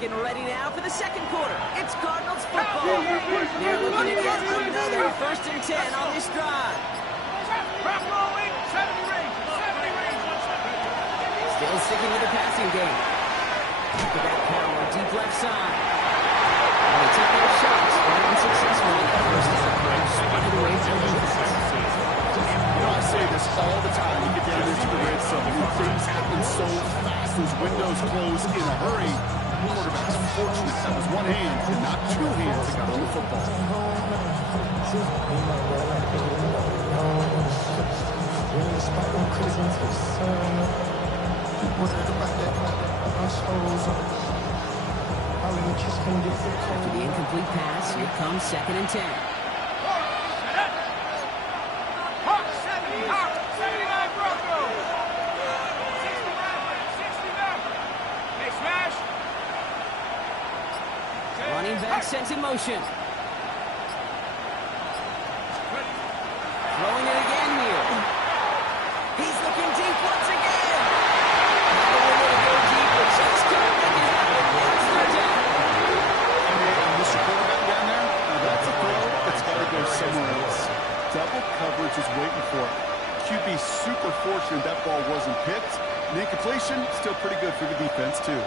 getting ready now for the second quarter. It's Cardinals football. They're looking to get another 1st and 10 on this drive. Still sticking with the passing game. Look at that power, deep left side. And they took their shots, but unsuccessful in that first down. Spotted away from the defense. You know, I say this all the time. You get down into the red zone. Things happen so fast. Those windows close in a hurry. The quarterback's fortunate that was one hand and not two hands that got on the football. After the incomplete pass, here comes 2nd and 10. Running back sent in motion. Throwing it again here. He's looking deep once again. Not a little go deep, but just couldn't make it happen. It's third down. Mr. Quarterback down there, that's a throw that's got to go somewhere else. Double coverage is waiting for it. QB super fortunate that ball wasn't picked. The incompletion, still pretty good for the defense, too.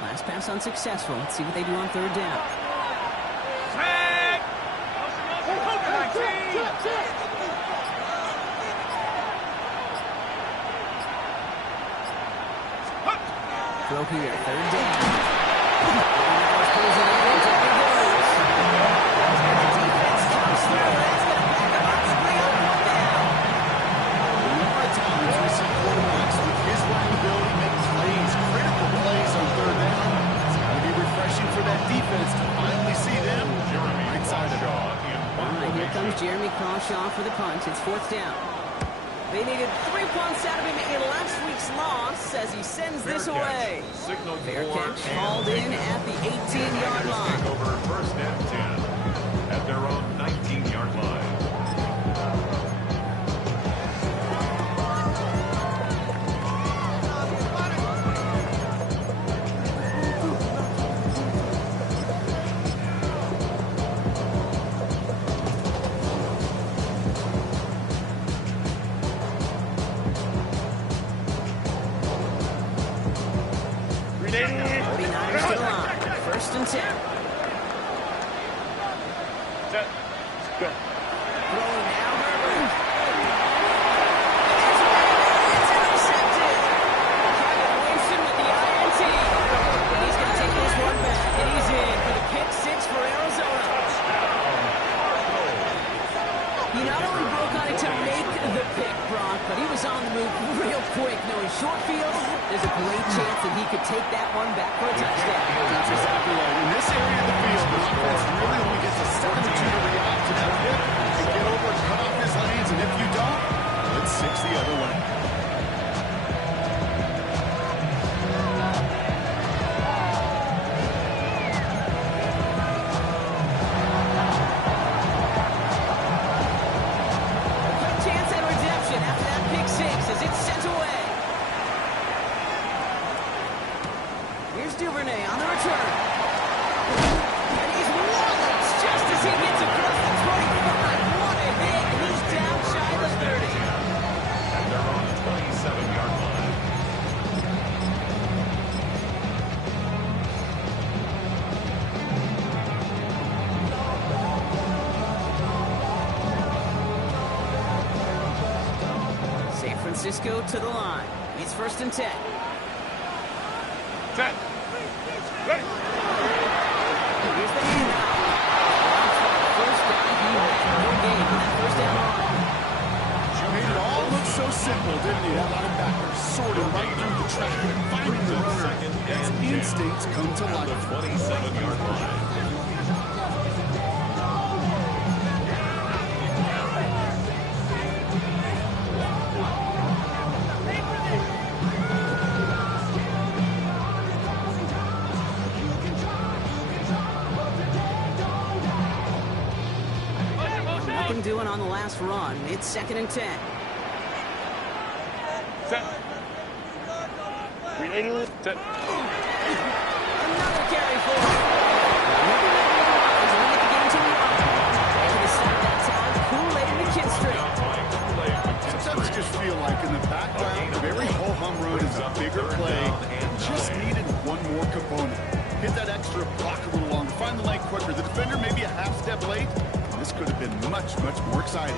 Last pass unsuccessful. Let's see what they do on 3rd down. Throw here, 3rd down. Here comes Jeremy Crawshaw for the punt. It's 4th down. They needed 3 punts out of him in last week's loss as he sends this away. Fair catch hauled in at the 18-yard line. Over 1st and 10 at their own 19-yard line. Short field, there's a great chance that he could take that one back for a touchdown. That's exactly right. In this area of the field, the offense really only gets a second or two to react to that hit and get over and cut off his lanes. And if you don't, it's 6 the other way. Quick chance at redemption after that pick 6 as it's sent away. Here's Duvernay on the return. And he's wallets just as he gets across the 25. What a hit. And he's down shy of the 30. And they're on the 27-yard line. San Francisco to the line. It's 1st and 10. Set. Ready. Here's the handoff. First down, he had no gain on that 1st down line. You made it all look so simple, didn't you? That linebacker sorting right through the traffic, finding the runner. His instincts come to life. The 27-yard line. him doing on the last run? It's 2nd and 10. Set. Set. Another carry forward. He's going to get the game to the Taking a stop that time. Kool-Aid McKinstry. Sometimes I just feel like in the background of every ho-hum run is a bigger play. Just needed one more component. Hit that extra block a little longer. Find the lane quicker. The defender maybe a half step late. This could have been much, much more exciting.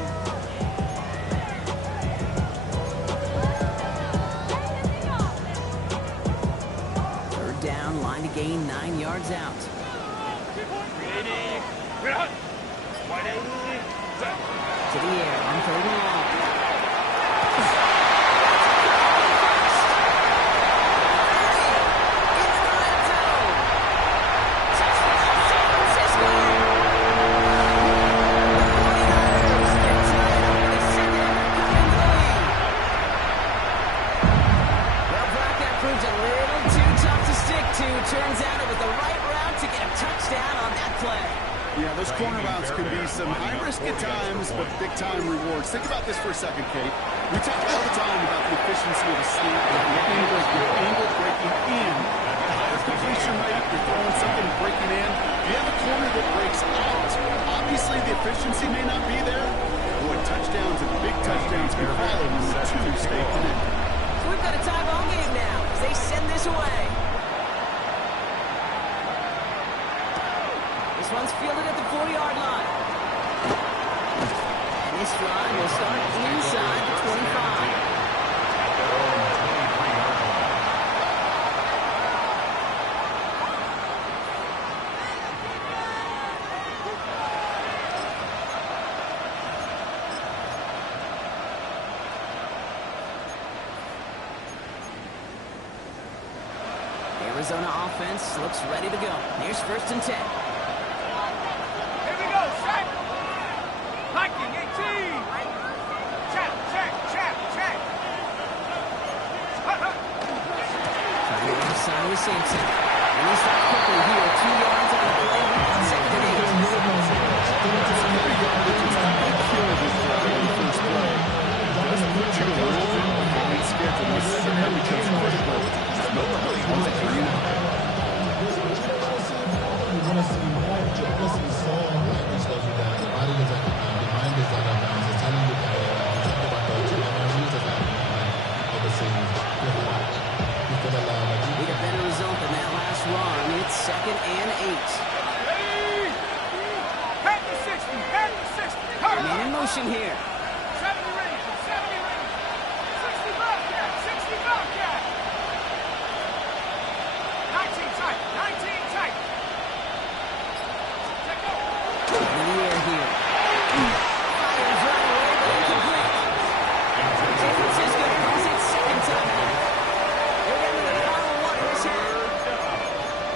Third down, line to gain 9 yards out. To the air on 3rd and long. Turns out it was the right route to get a touchdown on that play. Yeah, those corner routes can be some high risk at times, but big time rewards. Think about this for a second, Kate. We talk all the time about the efficiency of a snap, the angle breaking in, the higher completion rate, you're throwing something breaking in. You have a corner that breaks out. Obviously, the efficiency may not be there. Boy, touchdowns and big touchdowns can follow when the two stay connected. So we've got a tie ball game now as they send this away. This one's fielded at the 40-yard line. And this drive will start inside the 25. Arizona offense looks ready to go. Here's 1st and 10. Simpson. And he stopped quickly here. 2 yards on the play. 2nd and 2nd and 8. Man in motion here. 70 range, 65 cat, 65 cat. 19 tight, 19 tight. Check go. In the air here. Fires right away, but incomplete. San Francisco calls it 2nd time. They're down to the final one in this half.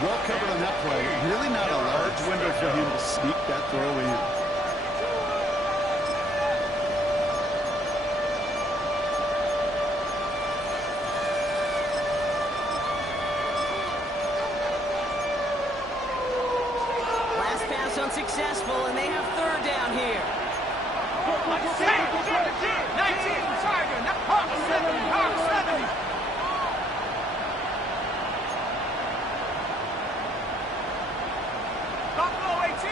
Well covered on that play. Really not a large window for him to sneak that throw in. Last pass unsuccessful, and they have 3rd down here. 19 Tiger, Hawk 70, Hawk 70. Buffalo 18.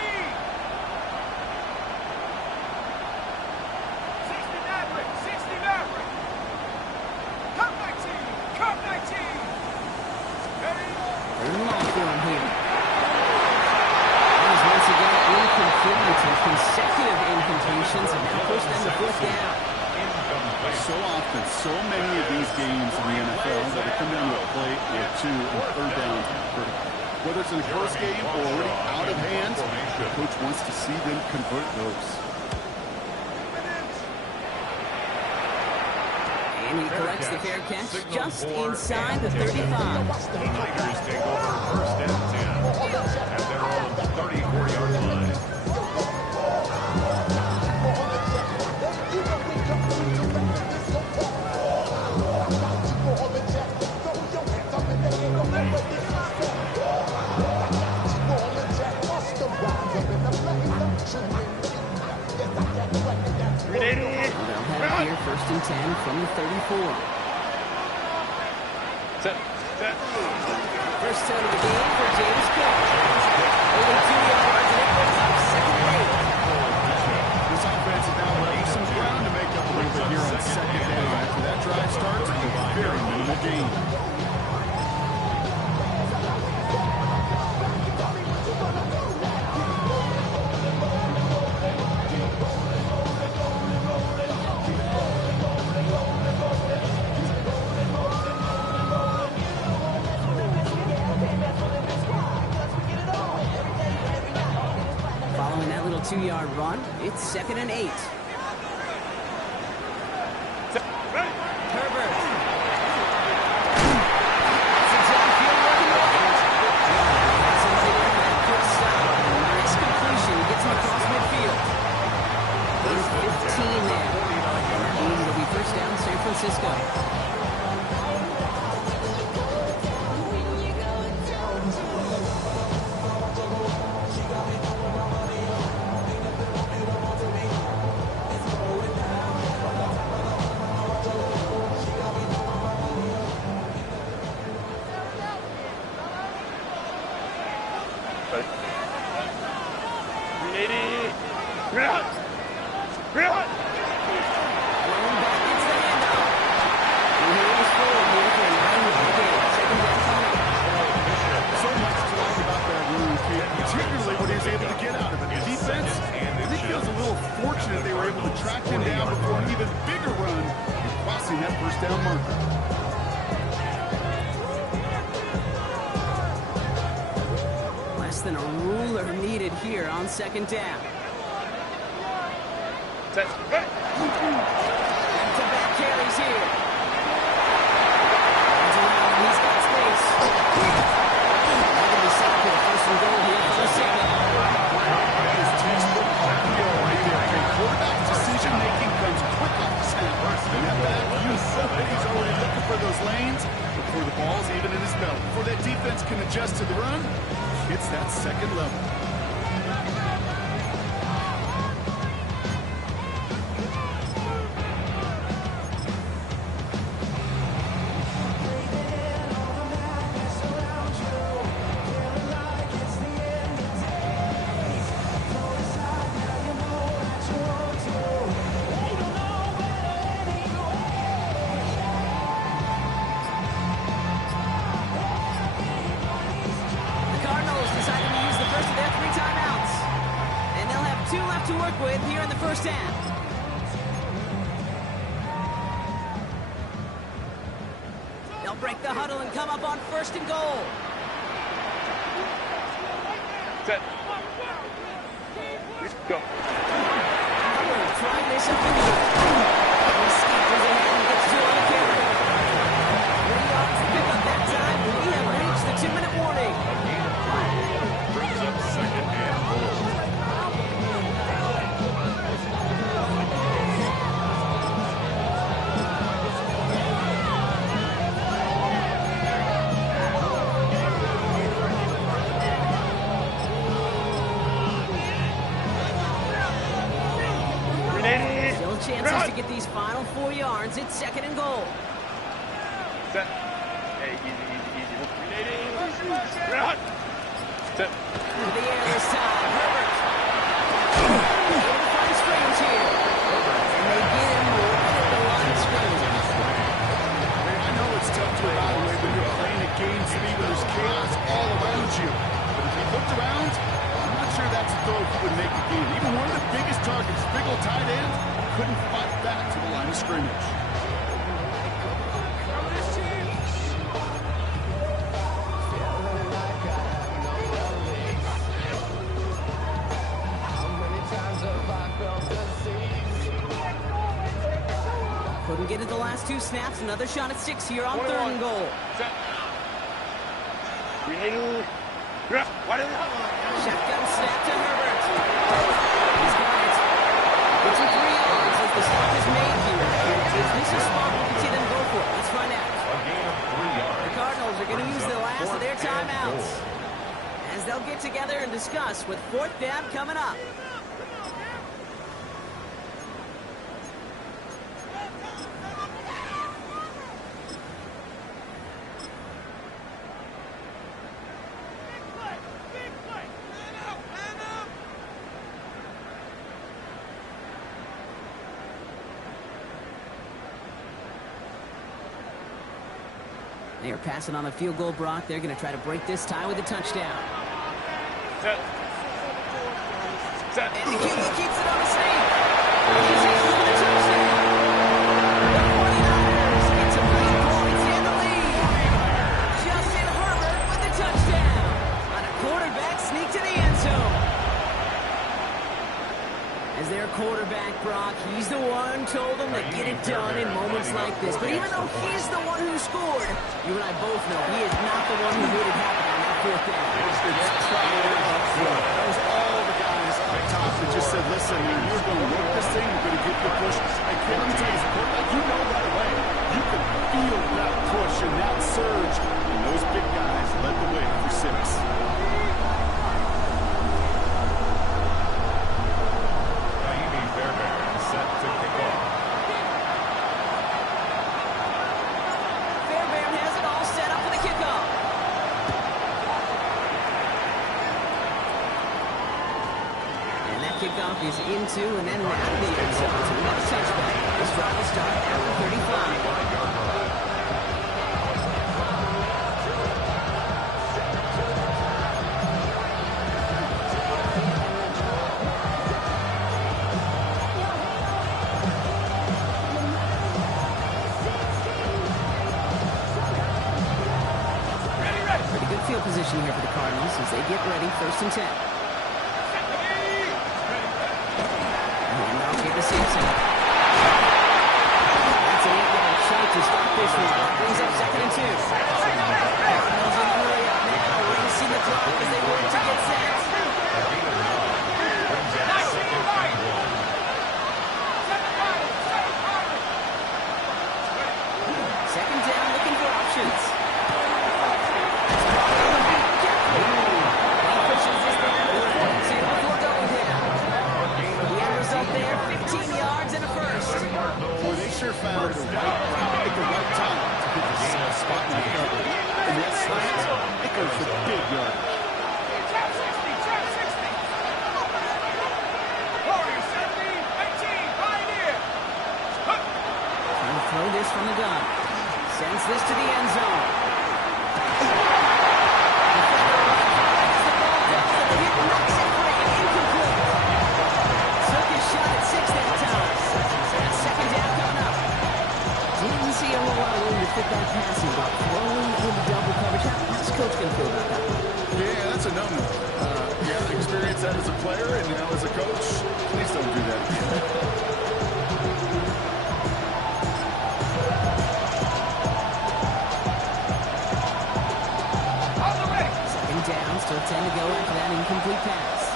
60 Maverick, 60 Maverick. Cup 19, Cup 19. Ready? They're long for him here. That is once again incomplete and consecutive incompletions, and now push them to 4th down. So often, so many of these games in the NFL that it come down to a play or two and 3rd down. Whether it's in a close game or already out of hand, the coach wants to see them convert those. And he collects the fair catch just inside the 35. The Tigers take over 1st and 10 at their own 34-yard line. here, 1st and 10 from the 34. Set. First down of the game for James Cook. Only 2 yards, and it brings up 2nd and 8. This offense is now left some ground to make up a little bit here on 2nd down. After that drive starts, it's a very minimal gain. Following that little 2-yard run, it's 2nd and 8. Herbert. It's a downfield looking right. Somebody there for that quick stop. Nice completion. Gets him across midfield. He's 15 there. And that means it'll be 1st down San Francisco. Particularly what he was able to get out of it. The defense, I think, feels a little fortunate they were able to track him down before an even bigger run and crossing that 1st down marker. Less than a ruler needed here on 2nd down. Back-to-back carries here. Runs around, he's got space. They're going to be set up with a 1st and goal here for the signal. That is textbook RPO right there. Okay, quarterback decision-making comes quick off the snap. And that back, you know that he's already looking for those lanes before the ball's even in his belt. Before that defense can adjust to the run, it's that 2nd level. To work with here in the 1st half. They'll break the huddle and come up on 1st and goal. Set. Go. Hubbard trying this up in here. He scampers ahead and gets 2 on the carry. 3 yards to pick up that time. We have reached the 2-minute warning. Brings up 2nd and goal. Chances to get these final 4 yards. It's 2nd and goal. Set. Hey, easy. Set. Into the air this time. Herbert. Able to find Strange here. And they get him right at the line of scrimmage. I know it's tough to evaluate when you're playing at game speed when there's chaos all around you. But if he looked around, I'm not sure that's a throw he would make again. Even one of the biggest targets, big old tight end, couldn't fight back to the line of scrimmage. Couldn't get it the last 2 snaps. Another shot at 6 here on 3rd and goal. Shotgun snap to Herbert. He's got it. Gets him 3 yards as the stop is made here. Is this a spot we can see them go for? Let's find out. The Cardinals are going to use the last of their timeouts as they'll get together and discuss with 4th down coming up. They are passing on the field goal, Brock. They're going to try to break this tie with a touchdown. Set. Set. And the QB keeps it on the sneak. He's in for the touchdown. The 49ers get to 9 points in the lead. Justin Herbert with the touchdown. On a quarterback sneak to the end zone. As their quarterback, Brock, he's the one told them to get it done in moments like this. But even though he's the one who scored, you and I both know he is not the one who made it happen on that fourth down. It's crowded up front. That was all the guys up top that just said, listen, you're going to work this thing, you're going to get the push. And Ken, let me tell you, as a quarterback, you know right away. You can feel that push and that surge. And those big guys led the way for 6. Kickoff is into and then out of the end zone. So another touchback. This drive will start after 35. Pretty good field position here for the Cardinals as they get ready. 1st and 10. That's an 8-yard shot to stop this one. Brings up 2nd and 2. Cardinals in the hurry up now. Racing the clock as they work to get set. Second down, looking for options. He pushes this down to the 42 before going down. The end result there, 15 yards and a first. Well, they sure found the right route at the right time to get the soft spot in the cover. And that slant, it goes for big yardage. Trying to throw this from the gun. Sends this to the end zone. See a whole lot of room to fit that passing, but throwing with double coverage. How's Coach going to feel about that one? Yeah, that's a no-no. Yeah, experience that as a player and now as a coach. Please don't do that. Second down, still 10 to go after that incomplete pass.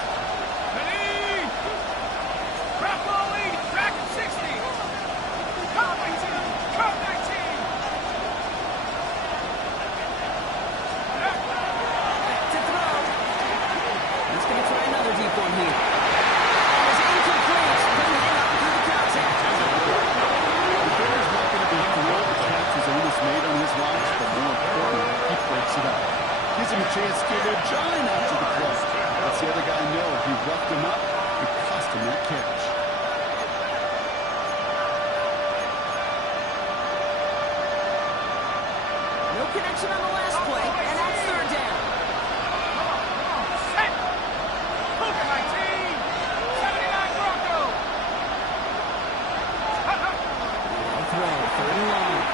Gives him a chance to give a giant after the play. Lets the other guy know he roughed him up and cost him that catch. No connection on the last play, and that's 3rd down. Throw, 3rd and long.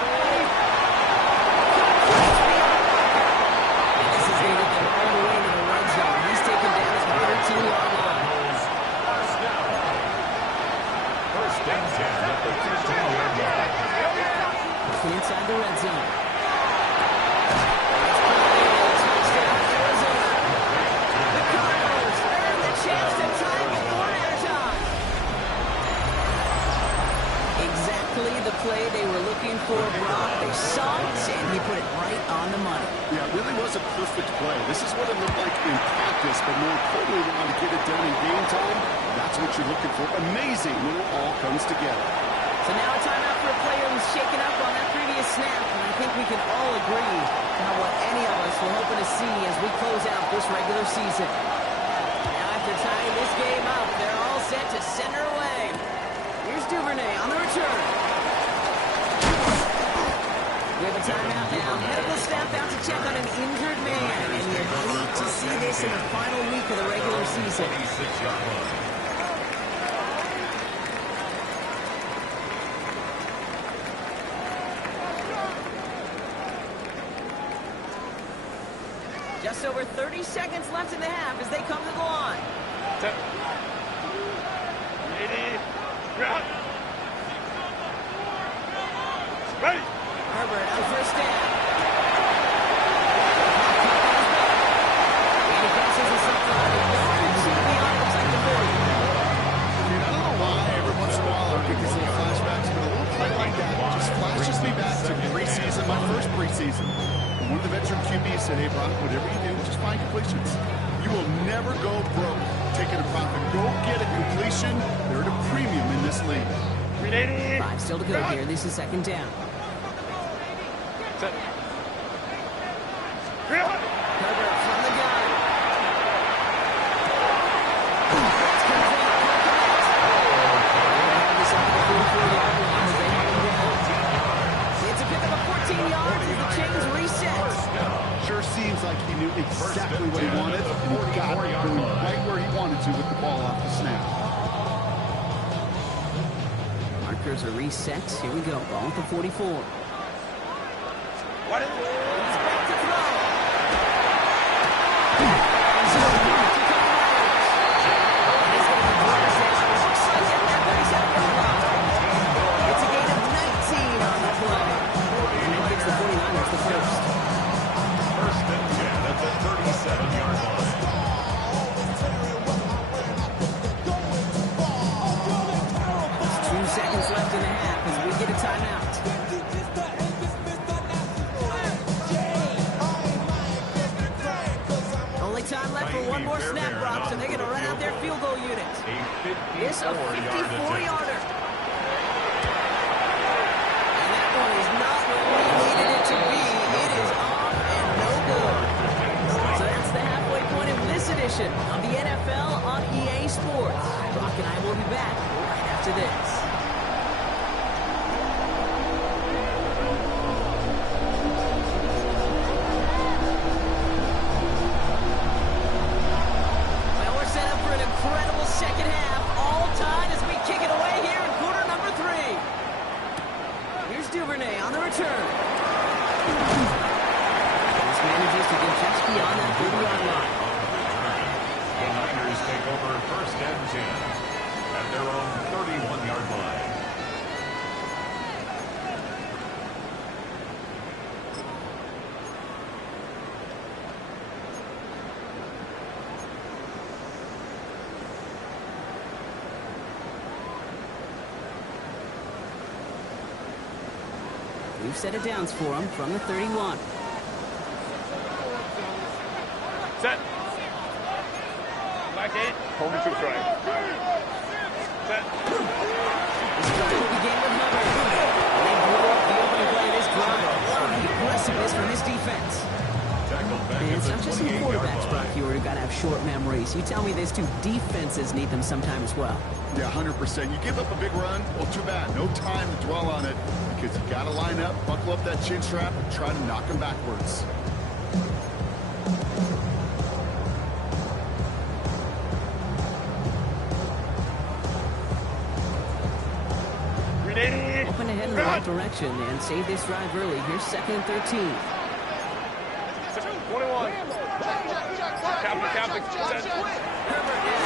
This is going to get them all the way to the red zone. He's taken down at the 13-yard line. First down 10 at the 13-yard line. Looking inside the red zone. The Cardinals earn the chance to tie before halftime. Exactly the play they were looking for, Brock. They saw it, and he put it right on the money. Yeah, it really was a perfect play. This is what it looked like in practice, but more importantly, when you get it done in game time, that's what you're looking for. Amazing when it all comes together. So now a timeout for a player who's shaken up on that previous snap, and I think we can all agree on what any of us were hoping to see as we close out this regular season. Now after tying this game up, they're all set to send her away. Here's Duvernay on the return. With have a timeout now. Medical staff out to check on an injured man. And you hate to see this in the final week of the regular season. 26-yard line. Just over 30 seconds left in the half as they come to the line. Ready. Herbert on first down. And he passes a sophomore. Yards to the arm. Looks like the 40. I don't know why every once in a while I get these little flashbacks, but a little play like that just flashes me back to preseason, my first preseason. One of the veteran QBs said, hey, Brock, whatever you do, just find completions. You will never go broke taking a profit. Go get a completion. They're at a premium in this league. 5 still to go here. This is second down. Herbert from the gun. That's complete. This up to the 44-yard line as they have him down. It's a pick up of 14 yards as the chains reset. Sure seems like he knew exactly what he wanted, and he got it going right where he wanted to with the ball off the snap. Markers are reset. Here we go. Ball at the 44. What is it? He's back to throw. It's a gain of 19 on the play. And it gives the 49ers the first. First and 10 at the 37-yard line. 2 seconds left in the half as we get a timeout. Only time left for one more snap, Brock, so they're going to run out their field goal unit. This a 54-yarder. And that one is not where we needed it to be. It is off and no good. So that's the halfway point of this edition of the NFL on EA Sports. Brock and I will be back right after this. Well, we're set up for an incredible second half. All tied as we kick it away here in quarter number 3. Here's Duvernay on the return. This manages to get just beyond that 30-yard line. The Niners take over first and 10 at their own 31-yard line. We've set it downs for him from the 31. Set. Back 8. Home to try. Set. This drive will begin with Hubbard. And they blow up the opening play of this drive. What the aggressiveness from this defense. And it's not just some quarterbacks, Brock, you got to have short memories. You tell me these two defenses need them sometime as well. Yeah, 100%. You give up a big run, well, too bad. No time to dwell on it because you got to line up, buckle up that chin strap, and try to knock them backwards. Open ahead in the right direction and save this drive early. Here's second and 13. 21. Captain. Set. Herbert is.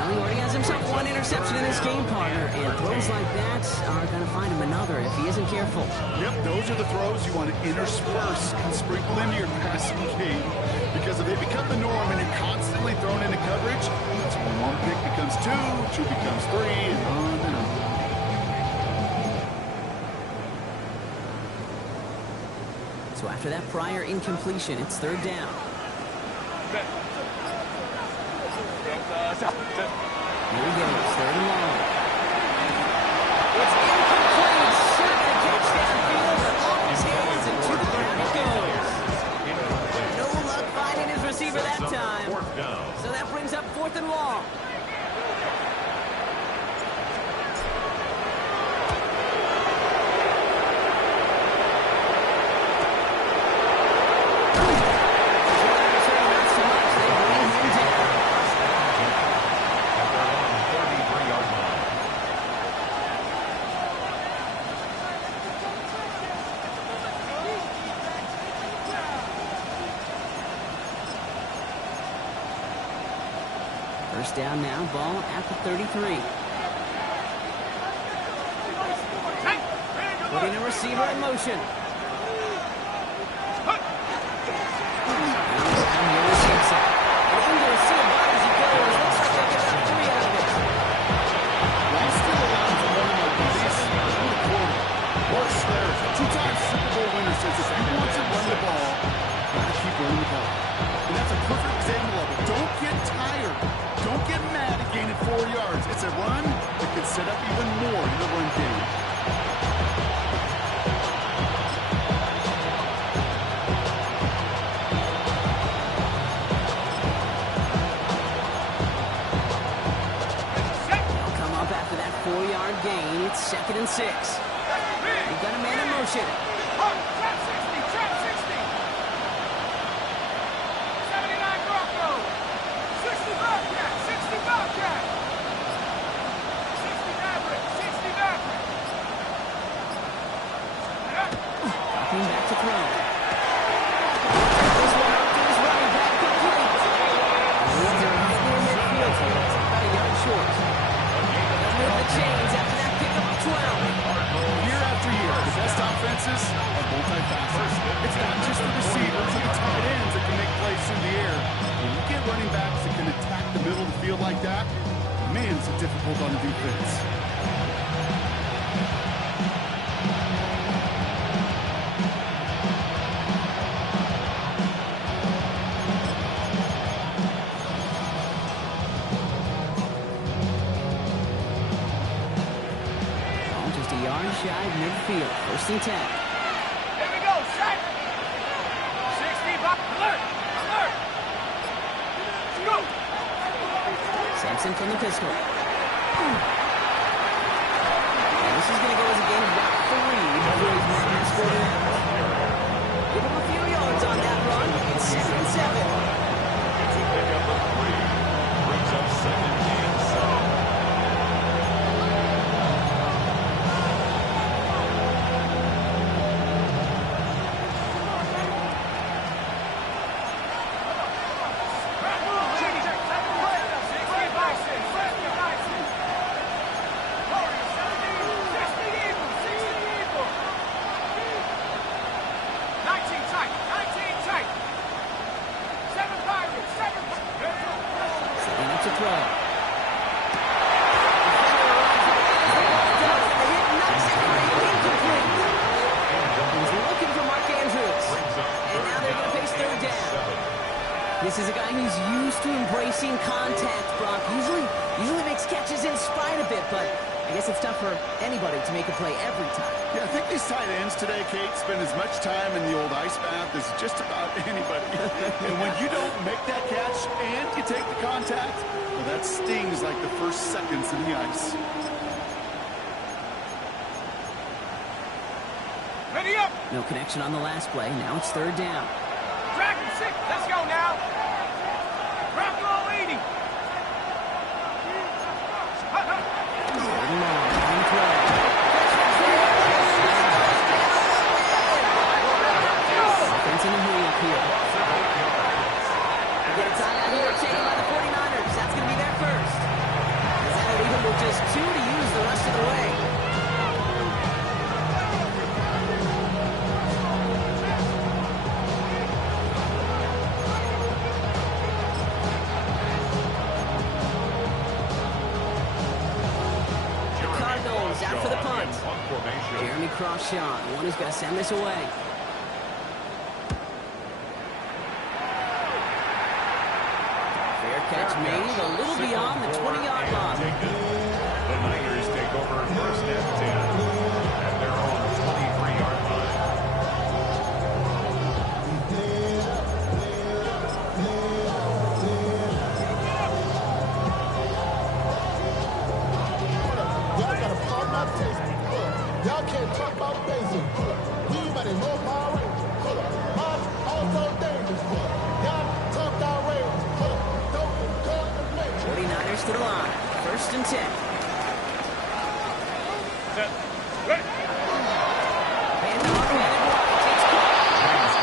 Well, he already has himself one interception in this game, partner, and throws like that are going to find him another if he isn't careful. Yep, those are the throws you want to intersperse and sprinkle into your passing game. Because if they become the norm and you're constantly thrown into coverage, that's when one pick becomes 2 becomes 3, and on and on. So after that prior incompletion, it's third down. Set. Here he goes, third and long. It's incomplete. Shot and catch downfield, but off his hands and to the ground it goes. No luck finding his receiver that time. So that brings up 4th 4th and long. First down now, ball at the 33. Putting a receiver in motion. Two-time Super Bowl winner says if you want to run the ball, you gotta keep running the ball. And that's a perfect example of it. Don't get tired. Don't get mad at gaining 4 yards. It's a run that can set up even more in the run game. They'll come up after that 4-yard gain. It's 2nd and 6. We've got a man in motion. Trap 60, trap 60. 79 Broncos. 60 Bobcat, 60 Bobcat. 60 Maverick, 60 Maverick. Dropping back to throw. This one up to his running back, complete. Leads are right near midfield here. It's about a yard short. They'll move the chains after that pickup of 12. Year after year, the best offenses are multifaceted. It's not just the receivers or the tight ends that can make plays through the air. When you get running backs that can attack the middle of the field like that, man, it's difficult on defense. Just a yard shy of midfield. 1st and 10. Here we go, set. 60 Bobcat. Alert, alert. Let's go. Sampson from the pistol. And this is going to go as a gain of about 3 before he's making that score out. Give him a few yards on that run. It's 2nd and 7. It's a pickup of 3. Brings up 2nd and 7. To throw. He's looking for Mark Andrews. And now they're going to face 3rd down. This is a guy who's used to embracing contact, Brock. Usually makes catches in spite of it, but I guess it's tough for anybody to make a play every time. Yeah, I think these tight ends today, Kate, spend as much time in the old ice bath as just about anybody. And when you don't make that catch and you take the contact, well, that stings like the first seconds in the ice. Ready up. No connection on the last play. Now it's 3rd down. Dragon 6. Let's go now. Bronco 80. Long throw. Offense in the hurry up here. They get a timeout here taken by the 49ers. That's going to be their first. As that'll leave them with just 2 to use the rest of the way. Cardinals out for the punt. Jeremy Crawshaw, the one who's going to send this away. Fair catch made a little beyond the 20-yard line. The Niners take over 1st and 10 at their own 23-yard line. 10. Set. Ready. And off headed right. It's caught.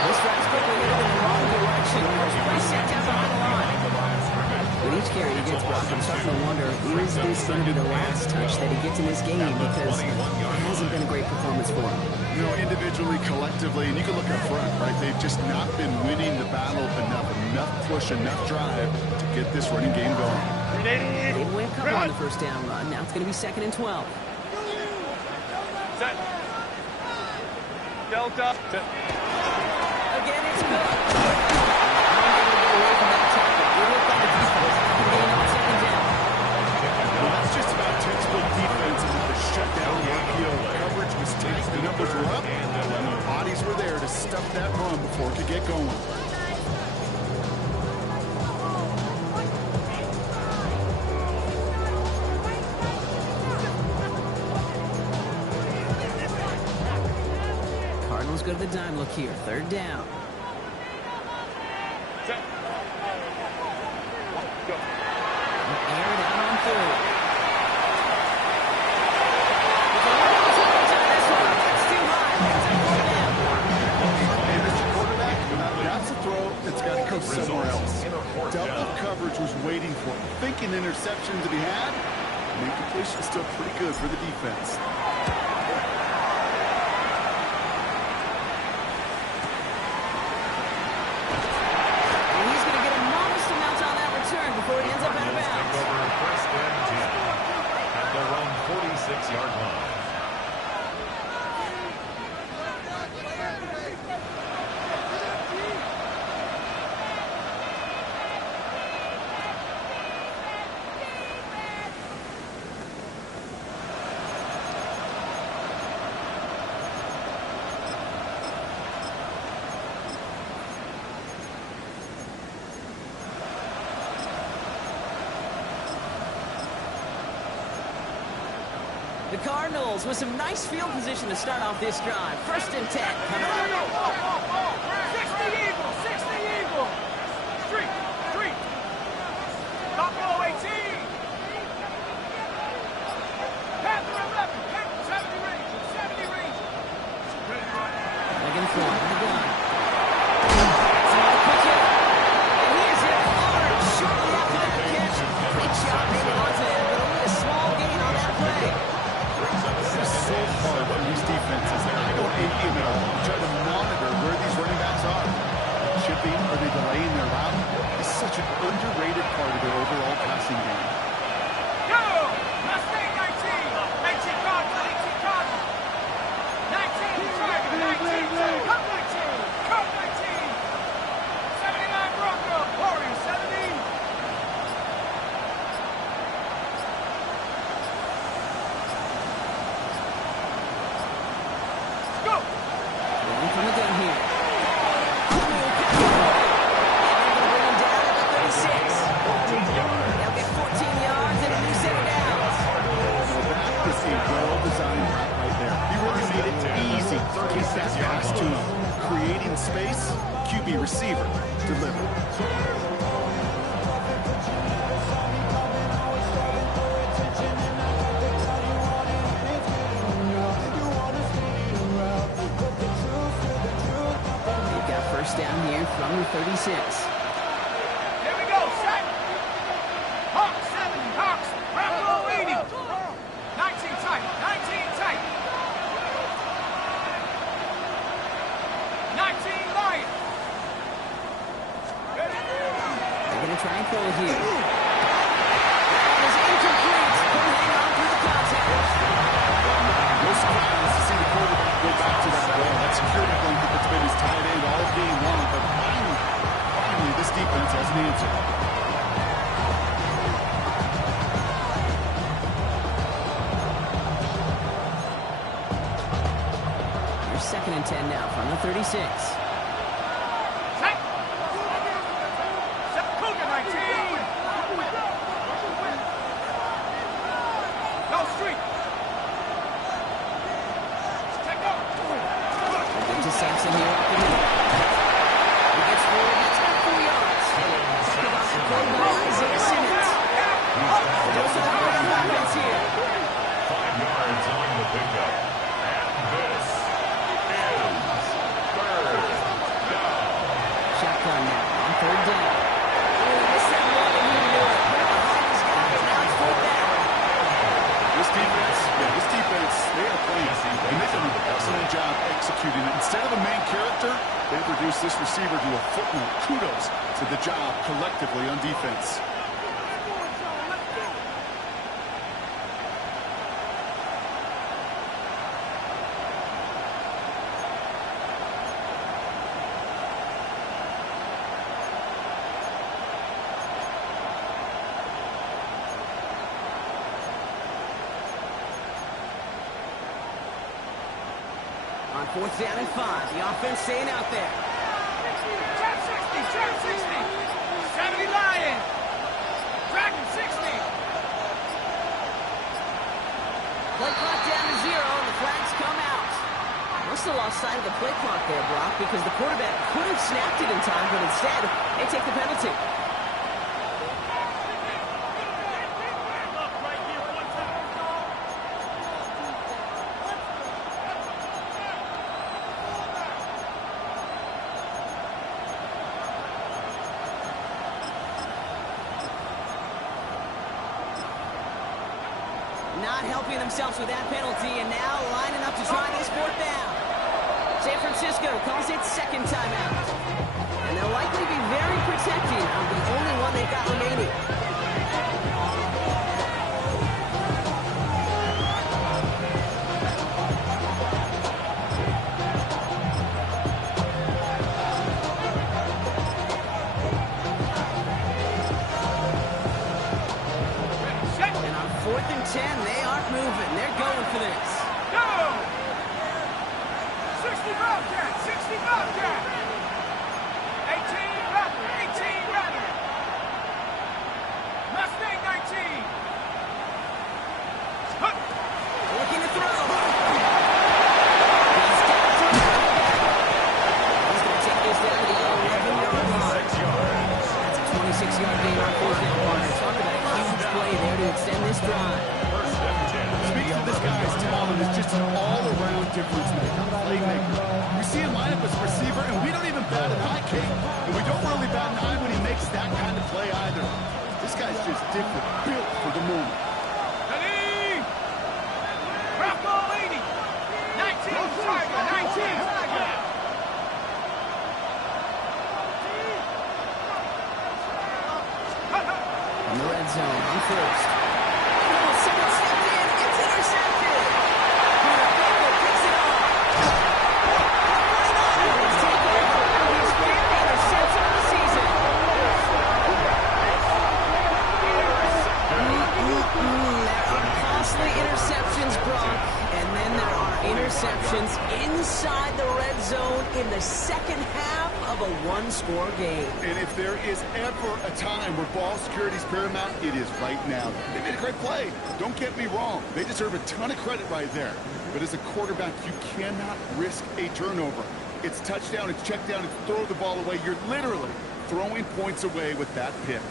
This drive's quickly headed in the wrong direction. First play set down behind the line. With each carry he gets, Brock, I'm starting to wonder, is this going to be the last touch that he gets in this game? Because it hasn't been a great performance for him. You know, individually, collectively, and you can look up front, right? They've just not been winning the battle enough push, enough drive to get this running game going. They win a couple on the first down run. Now it's going to be 2nd and 12. Set. Delta. Set. Again, it's good. Unable to get away from that tackle. Good look by the defense. Gain on 2nd down. Well, that's just about textbook defense and the shutdown field. Coverage was tight, the numbers were up, and the bodies were there to stuff that run before it could get going. Cardinals go to the dime look here. 3rd down. Set. Go. Air it out on 3rd. That's a throw that's got to go somewhere else. Double coverage was waiting for him. Thinking interception to be had. And incompletion still pretty good for the defense. He's going to get a modest amount on that return before he ends up out of bounds. Take over 1st and 10 at their own 46-yard line. The Cardinals with some nice field position to start off this drive. 1st and 10. Coming up. 60 Eagle. 60 Eagle. Street. Street. Top row 18. Panther 11. Panther 70 range. 70 range. Megan Ford in the gun. It's another quick hit. And he is hit hard shortly after that catch. Great shot made it onto him, but only a small gain on that play. So hard for these defenses. I don't envy them at all. I'm trying to monitor where these running backs are. Chipping, are they delaying their route? It's such an underrated part of their overall passing game. Go! Mustang 19. 19 Cardinals. 18 Cardinals. 19 Tiger. 19 Cup 19. Cup 19. 79 Bronco. Warriors 70. Go! Rolling from the gun here. Romeo Patrick. And they're going to bring him down at the 36. They'll get 14 yards and a new set of downs. That is a well-designed route right there. He really made it easy to get that pass to him. Creating space, QB receiver, deliver. They've got 1st down here from the 36. Here we go. Set. Hawks 7. Hawks. Bravo 80. 19 tight. 19 tight. 19 Lion. They're going to try and throw it here. That is incomplete. Couldn't hang on through the contact. No surprise to see the quarterback go back to that ball. That security blanket that's been his tight end all game long. But finally, this defense has an answer. They're 2nd and 10 now from the 36. Set. Set. Cougar 19. No street. Check up. Get to Sampson here up the middle. He gets forward. That's got 4 yards. Picked off the play by Isaiah Simmons. Goes to the quarterback. reduce this receiver to a footnote. Kudos to the job collectively on defense. On 4th down and 5, the offense staying out there. Trap 60, trap 60. 70 Lion. Dragon 60. Play clock down to 0, and the flags come out. Must have lost sight of the play clock there, Brock, because the quarterback could have snapped it in time, but instead, they take the penalty. Not helping themselves with that penalty, and now lining up to try this 4th down. San Francisco calls it second timeout. And they'll likely be very protecting of the only one they've got remaining. And on 4th and 10, they aren't moving. They're going for this. Go! 60 Bobcat, 60 Bobcat. 18 Raptor, 18 Raptor. Mustang 19. Hup. Looking to throw. He's got it. He's going to take this down to the 11-yard line. That's a 26-yard gain on 4th down, partner. Talk about a huge play there to extend this drive. Speaking of this guy's talent, is just an all-around difference maker, playmaker. We see him line up as a receiver, and we don't even bat an eye, Kate. And we don't really bat an eye when he makes that kind of play either. This guy's just different, built for the moment. Ready? Bravo 80. 19 Tiger, 19 Tiger. In the red zone, on 1st. Oh, someone stepped in. It's intercepted. Baker picks it off. Let's take over. His 5th interception of the season. There are costly interceptions, Brock. And then there are interceptions inside the red zone in the second half of a one-score game. And if there is ever a time where ball security is paramount, it is right now. They made a great play. Don't get me wrong. They deserve a ton of credit right there. But as a quarterback, you cannot risk a turnover. It's touchdown, it's check down, it's throw the ball away. You're literally throwing points away with that pick.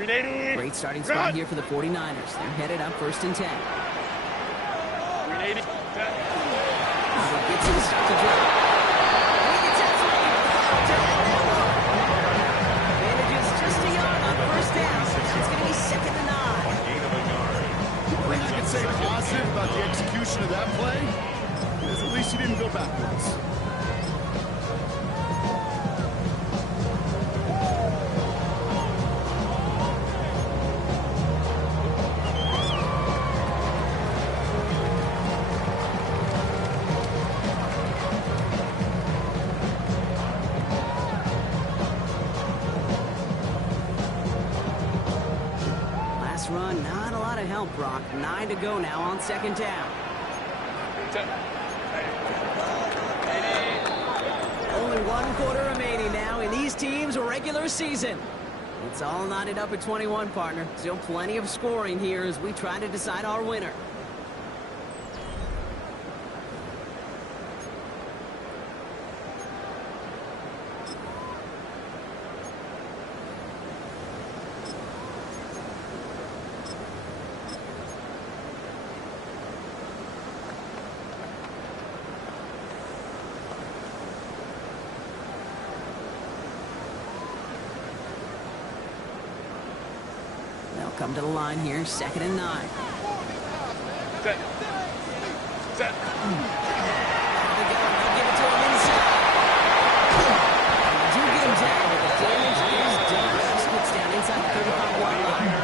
Great starting spot here for the 49ers. They're headed up 1st and 10. Gets to the start to drive. He gets that advantages just a yard on 1st down. It's going to be 2nd and 9. Gain of a yard. Things you can say positive about the execution of that play is at least you didn't go backwards. Run, not a lot of help, Brock. 9 to go now on 2nd down. Only 1 quarter remaining now in these teams' regular season. It's all knotted up at 21, partner. Still plenty of scoring here as we try to decide our winner. They'll come to the line here, 2nd and 9. Set. Set. They go, they'll give it to him inside. Do get him down, but the damage is done. Splits down inside the 35-yard line.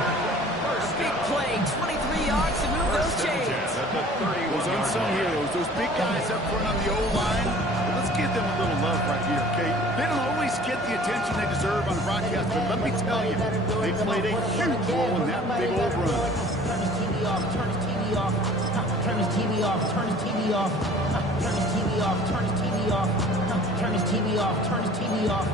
A big play, 23 yards to move those chains. Those unsung heroes, those big guys up front on the O-line, let's give them a little love right here, okay? They don't always get the attention they deserve on the broadcast, but let me tell you, they played a huge role in that big old run. Turn his TV off, turn his TV off, turn his TV off, turn his TV off, turn his TV off, turn his TV off, turn his TV off, turn his TV off.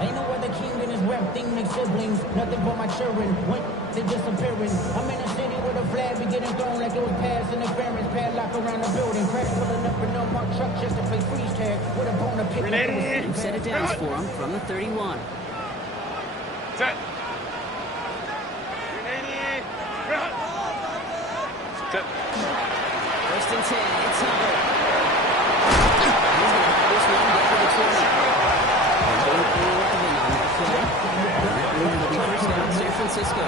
Ain't no other king than his rep thing, make siblings, nothing but my children. When they disappearing, I'm in a city with a flag be getting thrown like it was pass interference, padlock around the building, crash pulling up in no mark truck just to play freeze tag with a bone to pick up. Who set it down for him from the 31. Set. Set. First and 10, it's Hubbard. He's going to have this one down to the 20. They're going to 11 on that play. It'll be first down, San Francisco.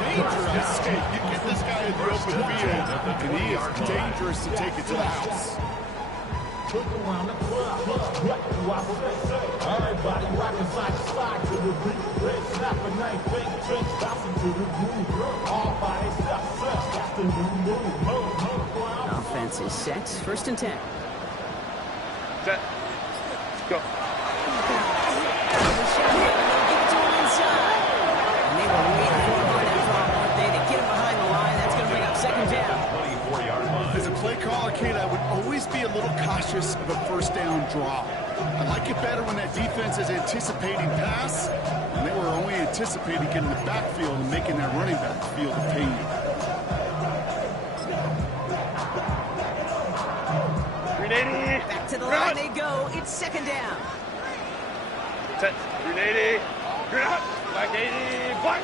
Dangerous. You get this guy in the open field, and he is dangerous to take it to the house. Everybody rocking side to side to the beat. Red snap a night, fake drink, bouncing to the groove. All bodies that's the new move. Offense is set. First and 10. Set. Go. And they were waiting for him on that drop, weren't they? To get him behind the line, that's going to bring up second down. 24-yard line. As a play caller, Kate, I would always be a little cautious of a first down draw. I like it better when that defense is anticipating pass, and they were only anticipating getting the backfield and making that running back feel the pain. Back to the line they go. It's second down. Set. 380. Green. Black 80. Black.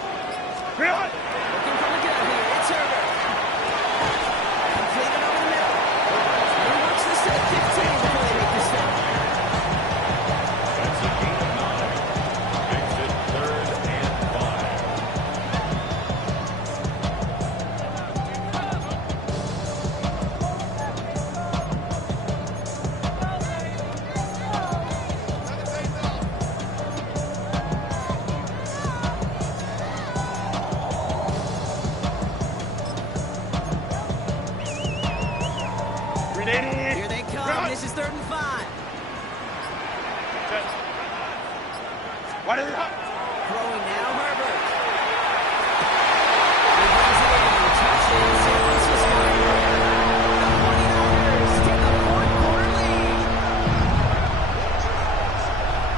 Green. Looking for the gun here. It's Herbert. Completed over the middle. He works this to the 15 before they make the step. That's a gain of 9. Makes it 3rd and 380. Here they come. This is 3rd and 5. Set. What is it? Throwing now, Herbert. He brings it in. Touchdown, San Francisco. The 49ers take a 4-quarter lead.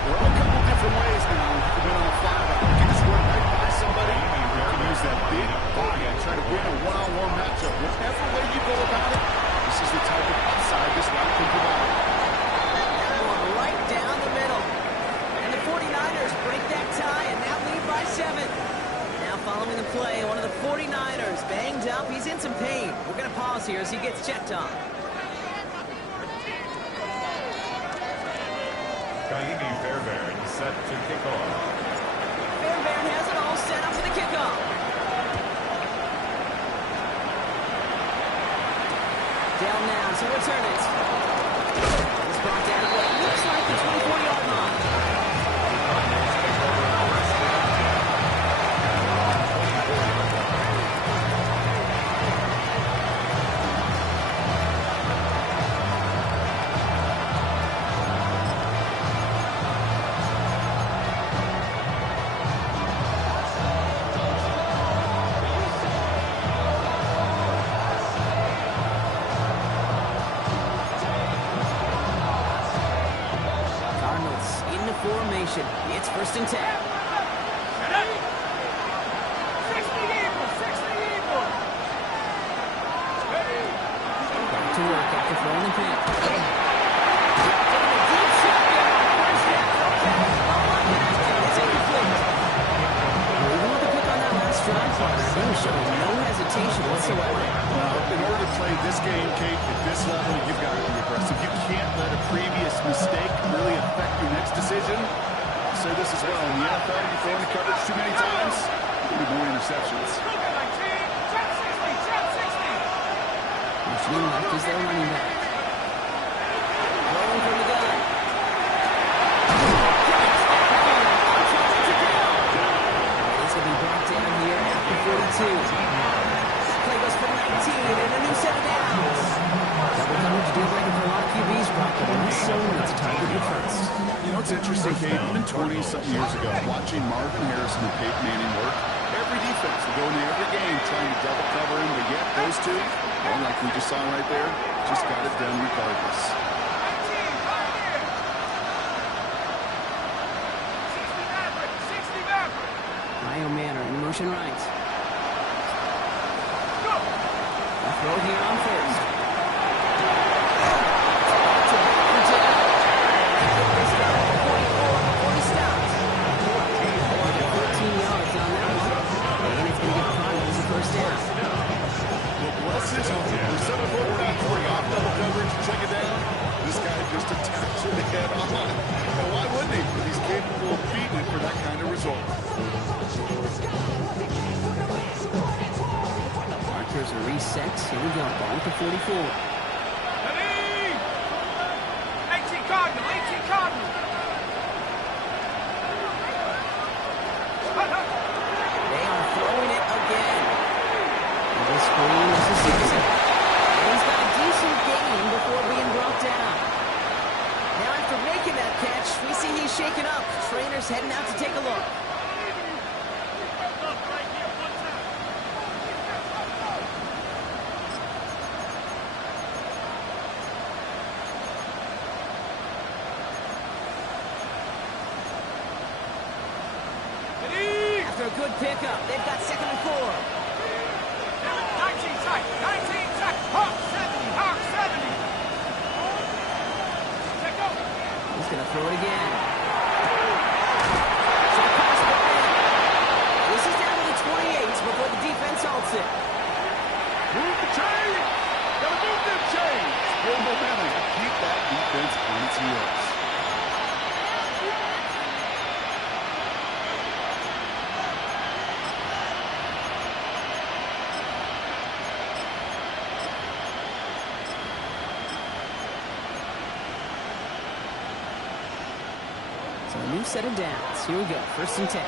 There are a couple different ways now to win on a fly-by. You can just run right by somebody. You can use that big body and try to win a one-on-one matchup. Whatever way you go about it, this is the type of upside this route can provide. Going right down the middle. And the 49ers break that tie and now lead by 7. Now following the play, one of the 49ers banged up. He's in some pain. We're going to pause here as he gets checked on. Kaimi Fairbairn set to kick off. Fairbairn has it all set up for the kickoff. Down now to return it. It's brought down to what looks like the 24-yard line. Formation. It's 1st and 10. 60 Eagles. Back to work after throwing the pin. It's incomplete. Even with the pick on that last drive, they were showing no hesitation whatsoever. Well, in order to play this game, Kate, at this level, you've got to be aggressive. You can't let a previous mistake really affect your next decision. I'll say this as well. In the NFL, you throw into coverage too many times, there'll be more interceptions. Bateman left as their running back. Rolling from the gun. He's going to be brought down here after 42. Play goes for 19 and a new set of downs. Double coverage deal breaker for a lot of QBs, Brock, but less so when it's a target first. You know, it's interesting, Kate, even 20-something years ago, watching Marvin Harrison and Peyton Manning work, every defense would go into every game trying to double cover him, but yet those two, well, like we just saw right there, just got it done regardless. 60 Maverick. Ryan Manor in motion right. A throw here on first. This guy just attacks it head on. And why wouldn't he? He's capable of beating it for that kind of result. Markers are reset. Here we go. Ball at the 44. 18 Cardinal, 18 Cardinal. They are throwing it again. And this screen is a season. He's got a decent gain before being brought down. Now after making that catch, we see he's shaken up. Trainer's heading out to take a look. After a good pickup, they've got 2nd and 4. 19 tight, 19 tight. Hawk 70, Hawk 70. Check out. He's going to throw it again. So pass play. This is down to the 28 before the defense halts it. Move the chain! Gotta move them chains! Good momentum. Keep that defense on its heels. So a new set of downs. Here we go. 1st and 10.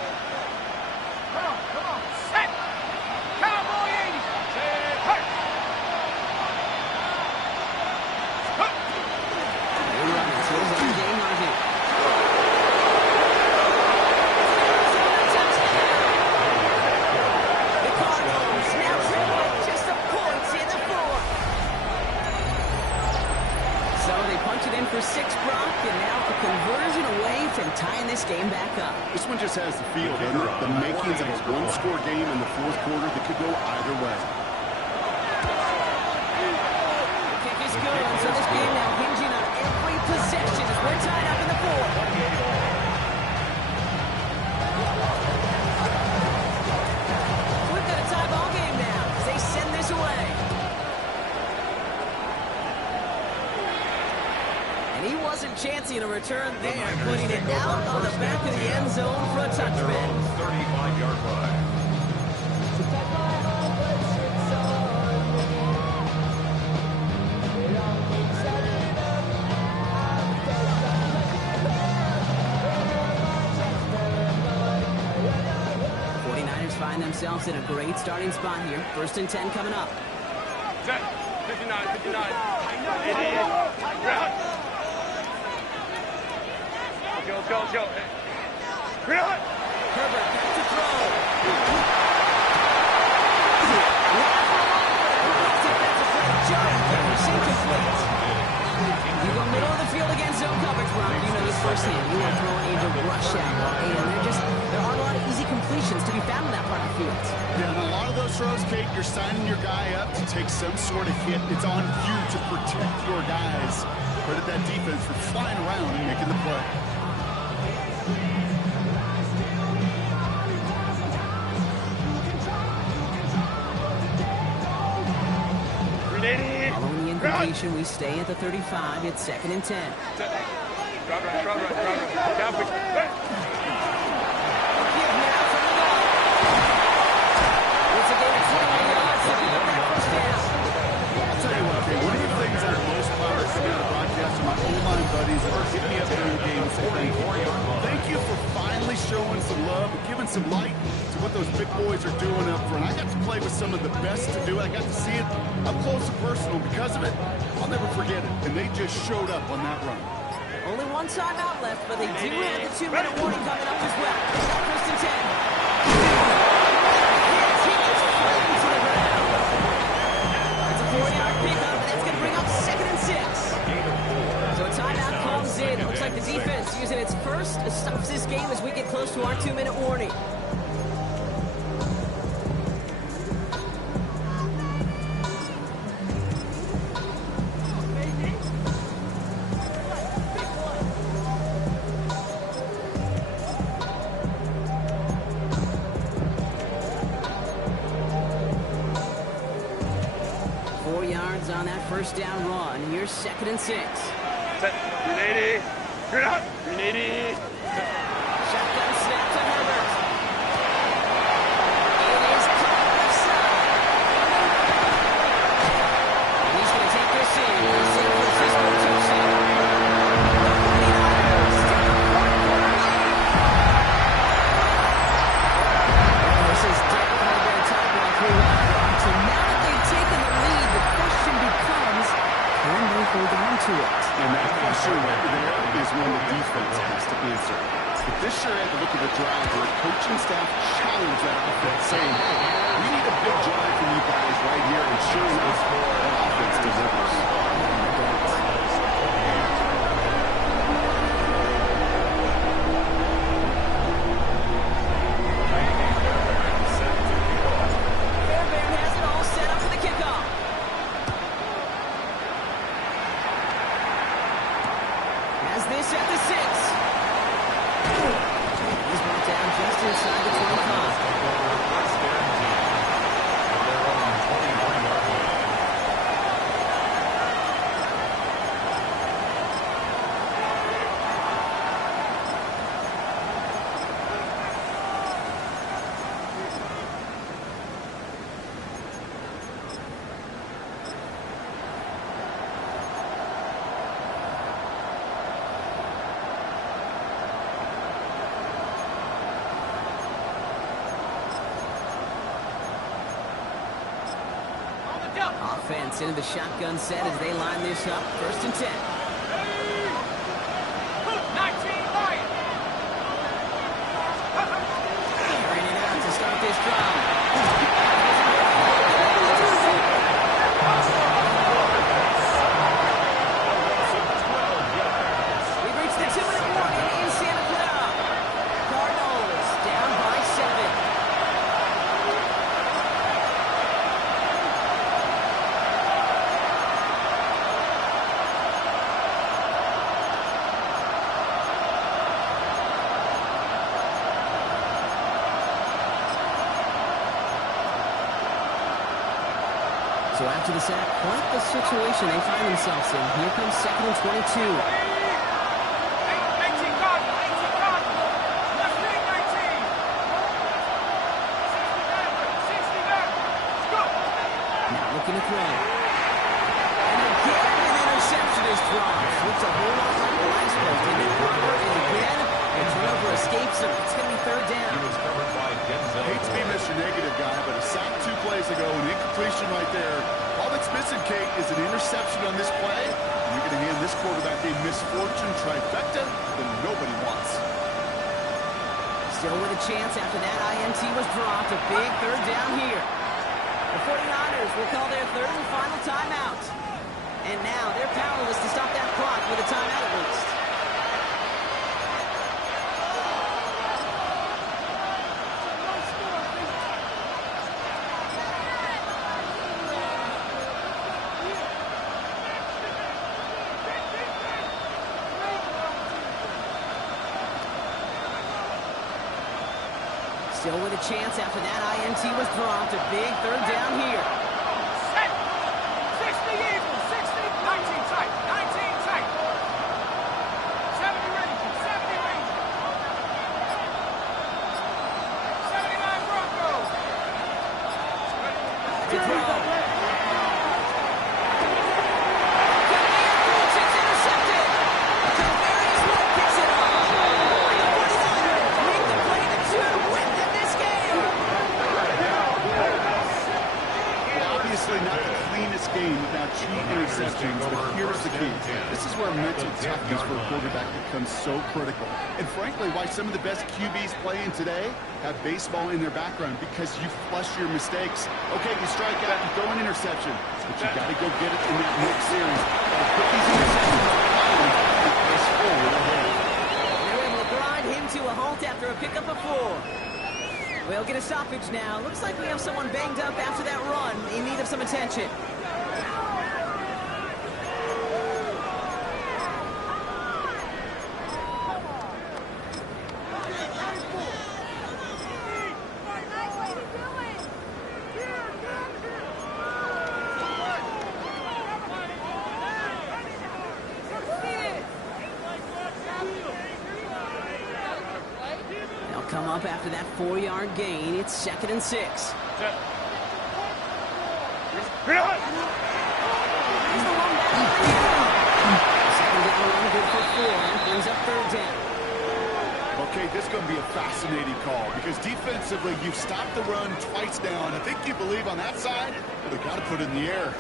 Come on, set. Cowboy 80. Hey. They're running. So it's on game on here. The Cardinals now trailing just a point in the 4th. So they punch it in for 6, Brock, and now the conversion away from tying this game back up. This one just has the feel, doesn't it? The makings of a one-score game in the 4th quarter that could go either way. The kick is good, so this game now hinging on every possession as we're tied up in the 4th. We've got a tie ball game now as they send this away. And he wasn't chancing a return there, putting it out on the back of the end zone for a touchback. 35-yard line. Find themselves in a great starting spot here. 1st and 10 coming up. 59, 59. Let's go. Herbert back to throw. You go middle of the field against zone coverage, Brock. You know this firsthand. You want to throw an angel rush out. And there aren't a lot of easy completions to be found in that part of the field. Yeah, and a lot of those throws, Kate, you're signing your guy up to take some sort of hit. It's on you to protect your guys. Credit that defense for flying around and making the play. Following the invitation, we stay at the 35. It's 2nd and 10. Drop right. It's a game of 21 yards. Looking for that first down. I'll tell you what, Kate, showing some love and giving some light to what those big boys are doing up front. I got to play with some of the best to do it. I got to see it up close and personal. Because of it, I'll never forget it. And they just showed up on that run. Only one timeout left, but they do have the 2-minute warning coming up as well. First and 10. Continues flying to the ground. It's a 4-yard pickup, and that's going to bring up 2nd and 6. So a timeout comes in. It looks like the defense using its first stops this game as we get close to our 2-minute warning. On that first down run, here's 2nd and 6. Set. 380. Straight out. 380. Shotgun snap to Herbert. It is caught left side. And he's going to take this in for the San Francisco touchdown. The 49ers take a 4-quarter lead. This has definitely been a top one throughout. So now that they've taken the lead, the question becomes, can they hold on to it? And that question right there is one the defense has to answer. But this sure had to look at the drive where coaching staff challenged that offense, saying, hey, we need a big drive from you guys right here, and sure enough, that offense delivers. Offense into the shotgun set as they line this up. 1st and 10. 19 Lions. Carrying it out to start this drive. We've reached the 2-minute warning in Santa Clara. Cardinals down by 7. So after the sack, quite the situation they find themselves in. Here comes 2nd and 22. 18 Cardinals. 18 Cardinals. Left wing 19. 69. Let's go. Now looking to throw. And again, an interception is dropped. Looks a whole lot like the last one. Didn't it? And again, and turnover escapes him. It's going to be 3rd down. He was covered by Denzel. Hate to be Mr. Negative guy, but a sack 2 plays ago, an incompletion right there. All that's missing, Kate, is an interception on this play. You're going to hand this quarterback a misfortune trifecta that nobody wants. Still with a chance after that INT was dropped. A big 3rd down here. The 49ers will call their 3rd and final timeout. And now they're powerless to stop that clock with a timeout at least. Still with a chance after that INT was dropped. A big 3rd down here. Set. 60 Eagles. 60. 19 tight. 19 tight. 70 Rangers. 70 Rangers. 79 Broncos. To throw. It's intercepted. Tavarius White picks it up. The 49ers make the play. this game without 2 interceptions, but here's the key. This is where mental toughness for a quarterback becomes so critical. And frankly, why some of the best QBs playing today have baseball in their background, because you flush your mistakes. Okay, you strike out, you throw an interception, but you got to go get it in that next series. Got to put these interceptions behind and press forward ahead. They're able to grind him to a halt after a pickup of 4. We'll get a stoppage now. Looks like we have someone banged up after that run in need of some attention. Come up after that 4-yard gain. It's 2nd and 6. He's the one back. Second down run, good for 4. Brings up 3rd down. Okay, this is going to be a fascinating call, because defensively, you've stopped the run twice now, and I think you believe on that side, they've got to put it in the air.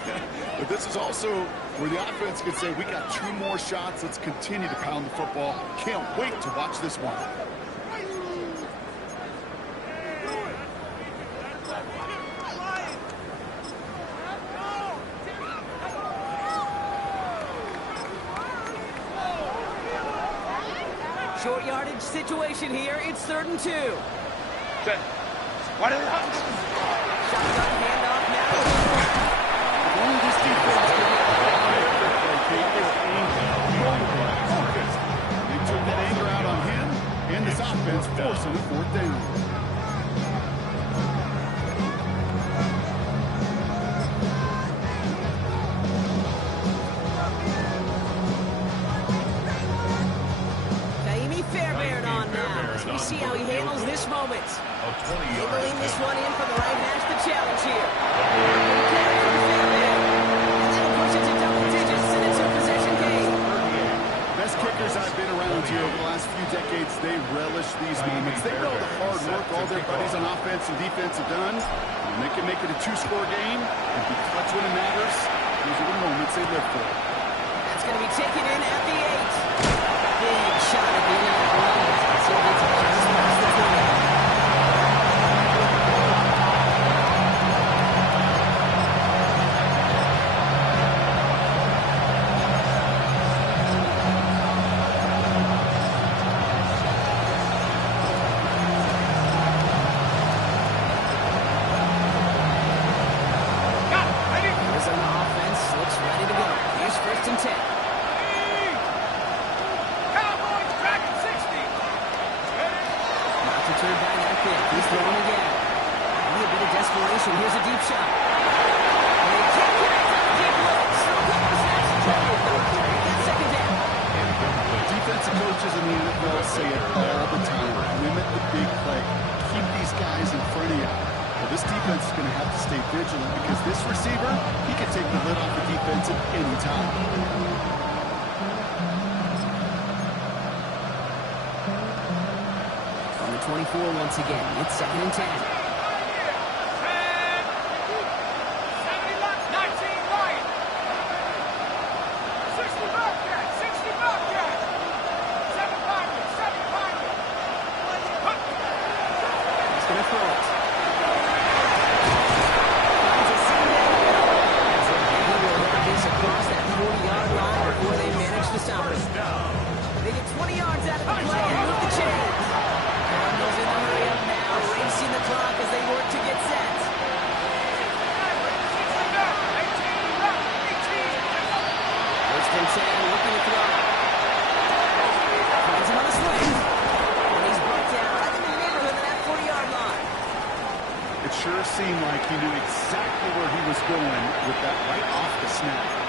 But this is also where the offense can say, we got 2 more shots. Let's continue to pound the football. Can't wait to watch this one. Short yardage situation here. It's 3rd and 2. What are they on? Shotgun handoff now. Only this defense can they took that anger out on him, and this offense forcing the 4th down. We see how he handles this moment. Dribbling this one in for the right match, the challenge here. That'll push it to double digits, and it's a possession game. Best kickers I've been around here over the last few decades, they relish these moments. They know the hard work all their buddies on offense and defense have done. And they can make it a 2-score game and be clutch when it matters. These are the moments they live for. That's going to be taken in at the 8. Big shot at the end of the run. So it's just past the 20. Arizona offense looks ready to go. Here's 1st and 10. Turned by that pick. He's throwing again. Maybe a bit of desperation. Here's a deep shot. And they can't get it. Deep look. Still got the snaps. That's 2nd down. Defensive coaches in the NFL say it all the time. Limit the big play. Keep these guys in front of you. Well, this defense is going to have to stay vigilant, because this receiver, he can take the lid off the defense at any time. 24 once again. It's 2nd and 10. 70 left, 19 right. 60 Bobcat, 60 Bobcat. 7 Pirates, 7 Pirates. He's going to throw it. Finds a seam down. He will run this across that 40-yard line before they manage to stop it. They get 20 yards out of the play and move the chains. Cardinals in a hurry up now, racing the clock as they work to get set. 1st and 10, looking to throw. Finds him on the swing. And he's brought down right in the neighborhood of that 40-yard line. It sure seemed like he knew exactly where he was going with that right off the snap.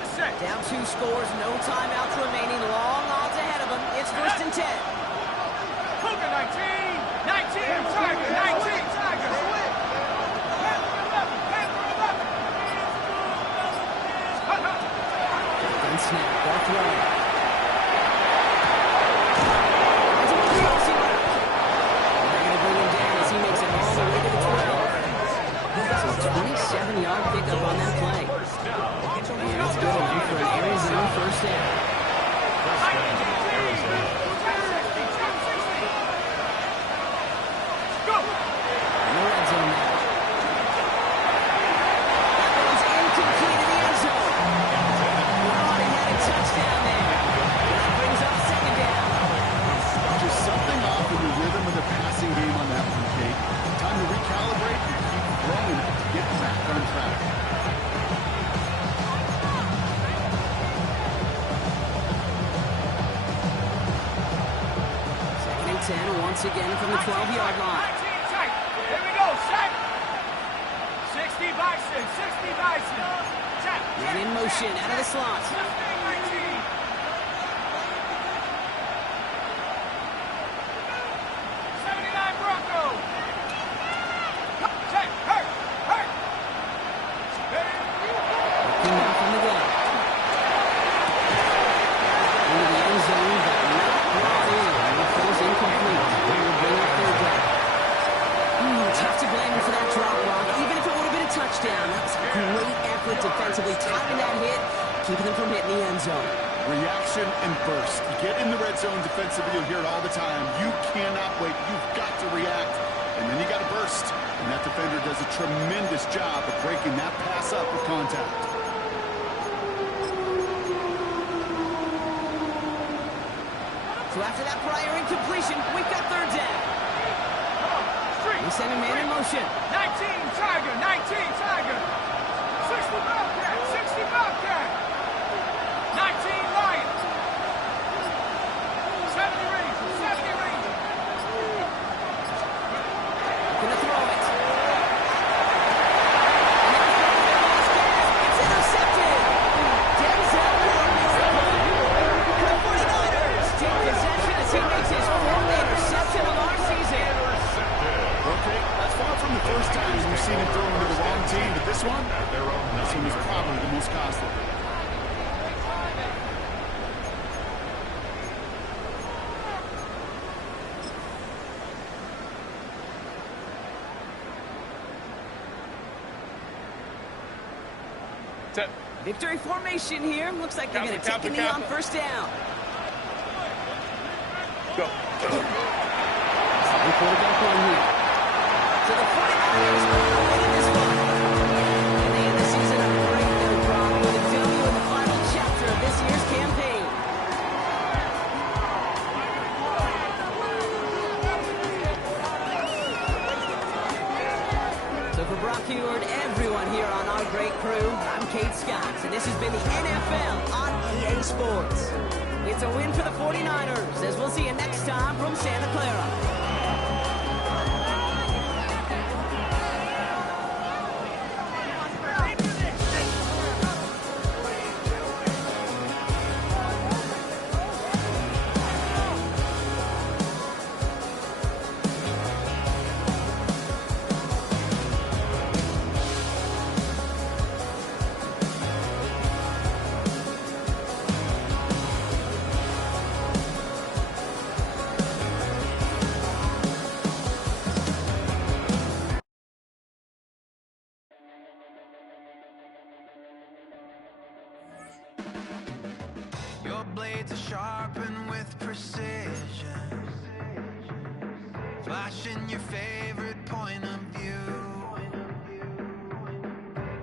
the set. Down 2 scores, no timeouts remaining, long odds ahead of them. It's 1st and 10. Cougar 19. 19, Tiger. 19, Tiger. Panther 11. Panther 11. Gun snap, they'll throw it. They're going to bring him down as he makes it all the way to the 12. So 27-yard pickup on that play. And it's good enough for an Arizona 1st down. Go. In the red zone now. That one's incomplete in the end zone. Oh, he had a touchdown there. That brings up 2nd down. Just something off in the rhythm of the passing game on that one, Kate. Time to recalibrate and keep throwing it to get back on track. Second and 10 once again from the 12-yard line. 19 tight. Here we go. Set. 60 Bison. 60 Bison. Set. Man in motion out of the slot. 19. 79 Bronco. Set. Hurt. Hurt. Looking now from the gun. Into the end zone, but not brought in. The throws incomplete. They will bring up 3rd down. Tough to blame him for that drop, Rock. Even if it would have been a touchdown, that was a great effort defensively, timing that hit, keeping them from hitting the end zone. Reaction and burst. You get in the red zone defensively, you'll hear it all the time. You cannot wait. You've got to react. And then you got to burst. And that defender does a tremendous job of breaking that pass up with contact. So after that prior incompletion, we've got 3rd down. They send a man in motion. 19 Tiger. 19 Tiger. 60 Bobcat. 60 Bobcat. 19 Lion. 70 Ranger. 70 Ranger. Gonna throw it. It's intercepted. Denzel the 49ers take possession as he makes his 4th interception of our season. Okay, that's far from the first time we've seen him throw into the wrong team, but this one is probably the most costly. Victory formation here. Looks like they're going to take a knee on 1st down. Go. Second quarterback run here. So the 49ers are on the way to this one. And they end the season on a great note, Brock, with a W in the final chapter of this year's campaign. So for Brock Heward, everyone here on our great crew, I'm Kate Scott, and this has been the NFL on EA Sports. It's a win for the 49ers, as we'll see you next time from Santa Clara. Your blades are sharpened with precision, flashing your favorite point of view.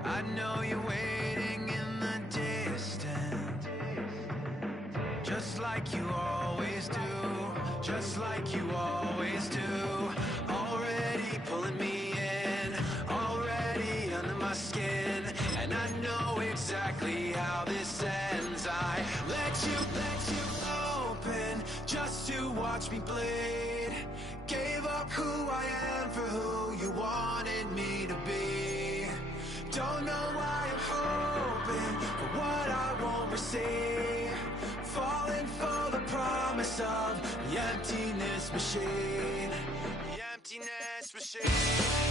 I know you're waiting in the distance, just like you always do, just like you always do. Already pulling me in, already under my skin, and I know exactly how this ends. I let you open just to watch me bleed. Gave up who I am for who you wanted me to be. Don't know why I'm hoping for what I see. Falling for the promise of the emptiness machine. The emptiness machine.